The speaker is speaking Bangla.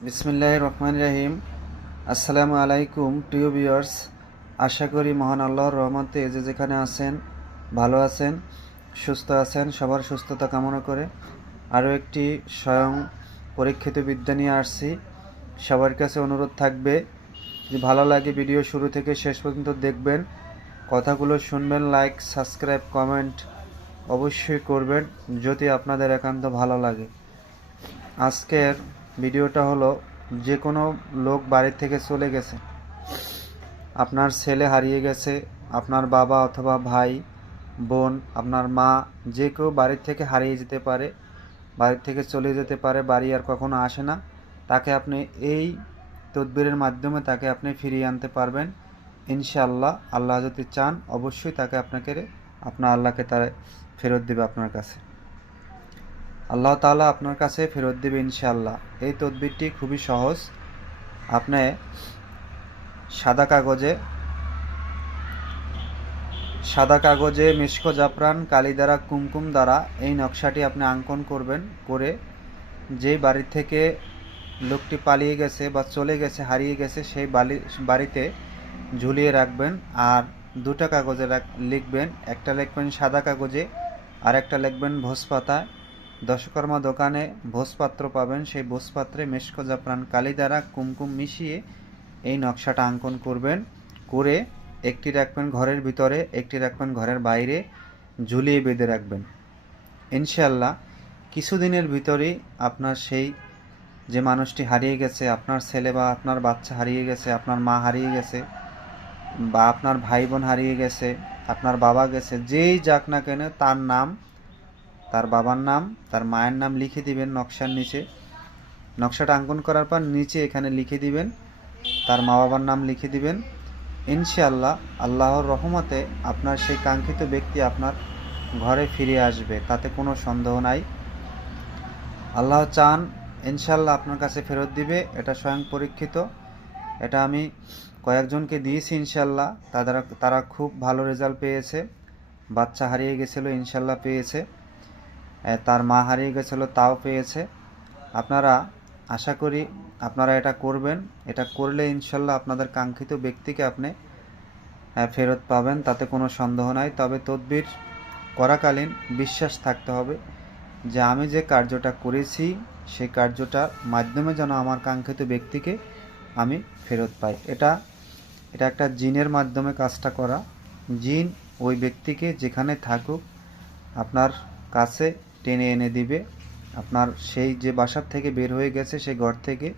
বিসমিল্লাহ রহমান রাহিম। আসসালামু আলাইকুম, প্রিয় ভিউয়ার্স। আশা করি মহান আল্লাহর রহমতে যে যেখানে আছেন, ভালো আছেন, সুস্থ আছেন, সবার সুস্থতা কামনা করে আরও একটি স্বয়ং পরীক্ষিত বিদ্যা নিয়ে আসছি। সবার কাছে অনুরোধ থাকবে যে ভালো লাগে ভিডিও শুরু থেকে শেষ পর্যন্ত দেখবেন, কথাগুলো শুনবেন, লাইক, সাবস্ক্রাইব, কমেন্ট অবশ্যই করবেন যদি আপনাদের একান্ত ভালো লাগে। আজকের ভিডিওটা হলো যে কোনো লোক বাড়ি থেকে চলে গেছে। আপনার ছেলে হারিয়ে গেছে, আপনার বাবা অথবা ভাই, বোন, আপনার মা, যে কেউ বাড়ির থেকে হারিয়ে যেতে পারে বাড়ির থেকে চলে যেতে পারে, বাড়ি আর কখনো আসে না, তাকে আপনি এই তদবিরের মাধ্যমে তাকে আপনি ফিরিয়ে আনতে পারবেন। ইনশাআল্লাহ আল্লাহ যদি চান, অবশ্যই তাকে আপনাকে, আপনার আল্লাহকে তারা ফেরত দেবে আপনার কাছে। আল্লাহ তাআলা আপনার কাছে ফেরত দেবে ইনশাল্লাহ এই তদবিরটি খুবই সহজ। আপনি সাদা কাগজে সাদা কাগজে মিষ্ক জাফরান, কালি দ্বারা, কুমকুম দ্বারা এই নকশাটি আপনি অঙ্কন করবেন করে যেই বাড়ি থেকে লোকটি পালিয়ে গেছে বা চলে গেছে, হারিয়ে গেছে, সেই বাড়ি বাড়িতে ঝুলিয়ে রাখবেন আর দুটো কাগজে লিখবেন। একটা লিখবেন সাদা কাগজে আর একটা লিখবেন ভোজপাতায় দশকর্মা দোকানে ভোজপাত্র পাবেন। সেই ভোজপাত্রে মেশক জাফরান কালি দ্বারা কুমকুম মিশিয়ে এই নকশাটা অঙ্কন করবেন। করে একটি রাখবেন ঘরের ভিতরে, একটি রাখবেন ঘরের বাইরে, ঝুলিয়ে বেঁধে রাখবেন। ইনশাল্লাহ কিছুদিনের ভিতরেই আপনার সেই যে মানুষটি হারিয়ে গেছে, আপনার ছেলে বা আপনার বাচ্চা হারিয়ে গেছে, আপনার মা হারিয়ে গেছে, বা আপনার ভাই বোন হারিয়ে গেছে, আপনার বাবা গেছে, যেই যাক না কেন তার নাম তার বাবার নাম, তার মায়ের নাম লিখে দিবেন নকশার নিচে। নকশাটা অঙ্কন করার পর নিচে এখানে লিখে দিবেন, তার মা বাবার নাম লিখে দিবেন। ইনশাআল্লাহ আল্লাহর রহমতে আপনার সেই কাঙ্ক্ষিত ব্যক্তি আপনার ঘরে ফিরে আসবে, তাতে কোনো সন্দেহ নাই। আল্লাহ চান ইনশাআল্লাহ আপনার কাছে ফেরত দিবে, এটা স্বয়ং পরীক্ষিত। এটা আমি কয়েকজনকে দিয়েছি ইনশাআল্লাহ তারা তারা খুব ভালো রেজাল্ট পেয়েছে। বাচ্চা হারিয়ে গেছিল, ইনশাআল্লাহ পেয়েছে। তার মা হারিয়ে গেছিল, তাও পেয়েছে। আপনারা আশা করি আপনারা এটা করবেন। এটা করলে ইনশাল্লাহ আপনাদের কাঙ্ক্ষিত ব্যক্তিকে আপনি ফেরত পাবেন, তাতে কোনো সন্দেহ নাই। তবে তদবির করাকালীন বিশ্বাস থাকতে হবে যে আমি যে কার্যটা করেছি, সেই কার্যটার মাধ্যমে যেন আমার কাঙ্ক্ষিত ব্যক্তিকে আমি ফেরত পাই। এটা এটা একটা জিনের মাধ্যমে কাজটা করা। জিন ওই ব্যক্তিকে যেখানে থাকুক, আপনার কাছে টেনে এনে দিবে। আপনার সেই যে বাসার থেকে বের হয়ে গেছে সেই ঘর থেকে